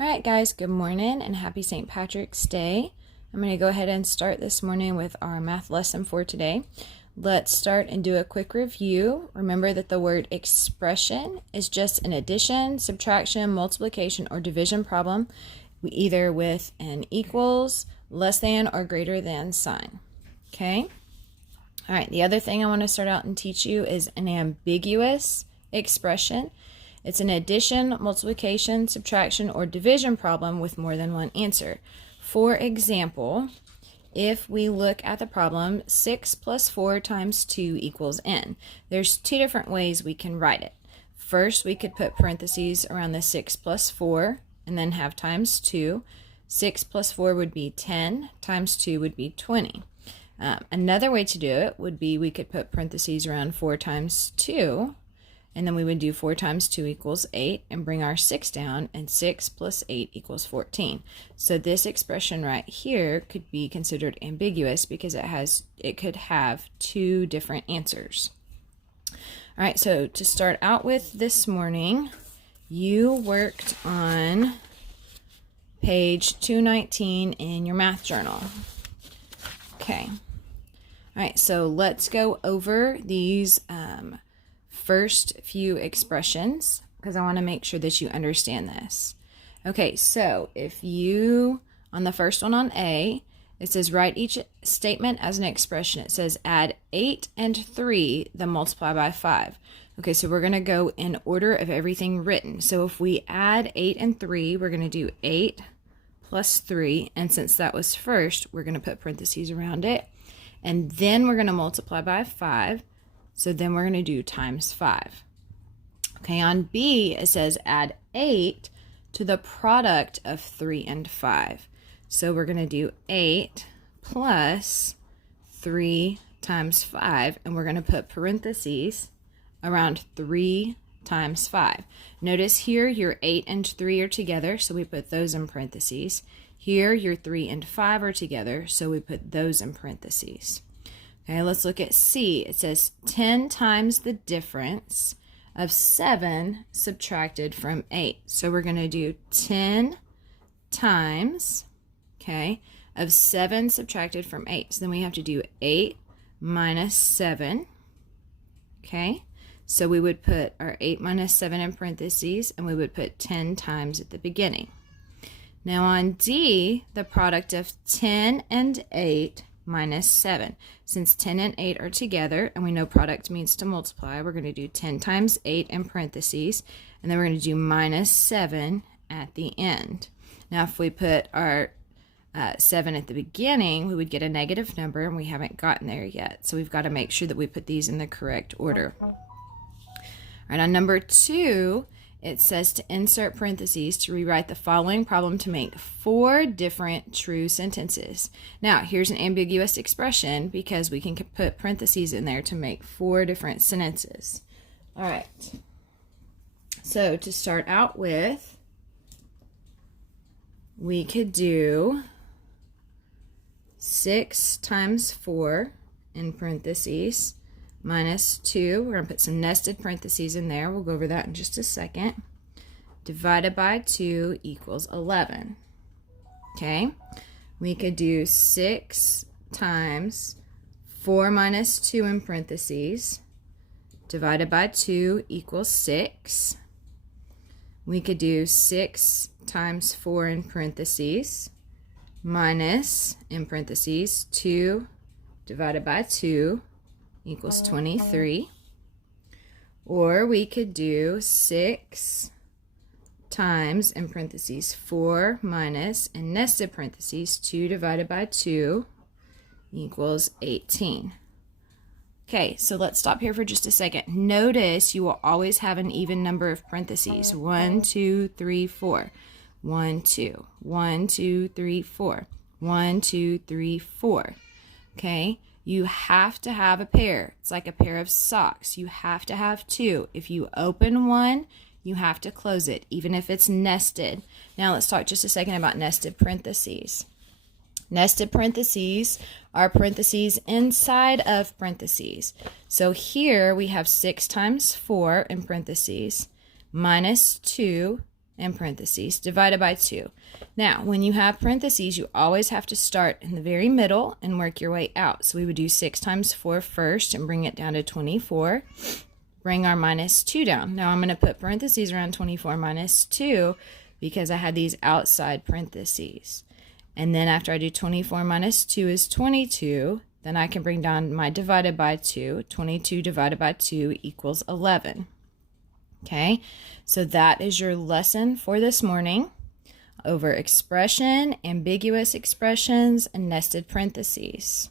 All right, guys, good morning and happy St. Patrick's Day. I'm going to go ahead and start this morning with our math lesson for today. Let's start and do a quick review. Remember that the word expression is just an addition, subtraction, multiplication, or division problem, either with an equals, less than, or greater than sign. Okay? All right, the other thing I want to start out and teach you is an ambiguous expression. It's an addition, multiplication, subtraction, or division problem with more than one answer. For example, if we look at the problem, 6 plus 4 times 2 equals n. There's two different ways we can write it. First, we could put parentheses around the 6 plus 4 and then have times 2. 6 plus 4 would be 10, times 2 would be 20. Another way to do it would be we could put parentheses around 4 times 2, and then we would do 4 times 2 equals 8 and bring our 6 down, and 6 plus 8 equals 14. So this expression right here could be considered ambiguous because it could have two different answers. All right, so to start out with this morning, you worked on page 219 in your math journal. Okay. All right, so let's go over these first few expressions because I want to make sure that you understand this. Okay, so if you, on the first one on A, it says write each statement as an expression. It says add 8 and 3, then multiply by 5. Okay, so we're going to go in order of everything written. So if we add 8 and 3, we're going to do 8 plus 3, and since that was first, we're going to put parentheses around it. And then we're going to multiply by 5. So then we're going to do times 5. Okay, on B, it says add 8 to the product of 3 and 5. So we're going to do 8 plus 3 times 5, and we're going to put parentheses around 3 times 5. Notice here your 8 and 3 are together, so we put those in parentheses. Here your 3 and 5 are together, so we put those in parentheses. Okay, let's look at C. It says 10 times the difference of 7 subtracted from 8. So we're going to do 10 times, okay, of 7 subtracted from 8. So then we have to do 8 minus 7, okay? So we would put our 8 minus 7 in parentheses, and we would put 10 times at the beginning. Now on D, the product of 10 and 8 minus 7. Since 10 and 8 are together, and we know product means to multiply, we're going to do 10 times 8 in parentheses, and then we're going to do minus 7 at the end. Now if we put our 7 at the beginning, we would get a negative number, and we haven't gotten there yet. So we've got to make sure that we put these in the correct order. All right, on number 2, it says to insert parentheses to rewrite the following problem to make 4 different true sentences. Now, here's an ambiguous expression because we can put parentheses in there to make 4 different sentences. All right. So to start out with, we could do 6 times 4 in parentheses minus 2. We're going to put some nested parentheses in there. We'll go over that in just a second. Divided by 2 equals 11. Okay? We could do 6 times 4 minus 2 in parentheses. Divided by 2 equals 6. We could do 6 times 4 in parentheses minus, in parentheses, 2 divided by 2 equals 23. Or we could do 6 times, in parentheses, 4 minus, in nested parentheses, 2 divided by 2 equals 18. Okay, so let's stop here for just a second. Notice you will always have an even number of parentheses. 1, 2, 3, 4. 1, 2. 1, 2, 3, 4. 1, 2, 3, 4. Okay? You have to have a pair. It's like a pair of socks. You have to have 2. If you open one, you have to close it, even if it's nested. Now let's talk just a second about nested parentheses. Nested parentheses are parentheses inside of parentheses. So here we have 6 times 4 in parentheses minus 2 and parentheses divided by 2. Now, when you have parentheses, you always have to start in the very middle and work your way out. So we would do 6 times 4 first and bring it down to 24. Bring our minus 2 down. Now I'm going to put parentheses around 24 minus 2 because I had these outside parentheses. And then after I do 24 minus 2 is 22. Then I can bring down my divided by 2. 22 divided by 2 equals 11. Okay, so that is your lesson for this morning over expression, ambiguous expressions, and nested parentheses.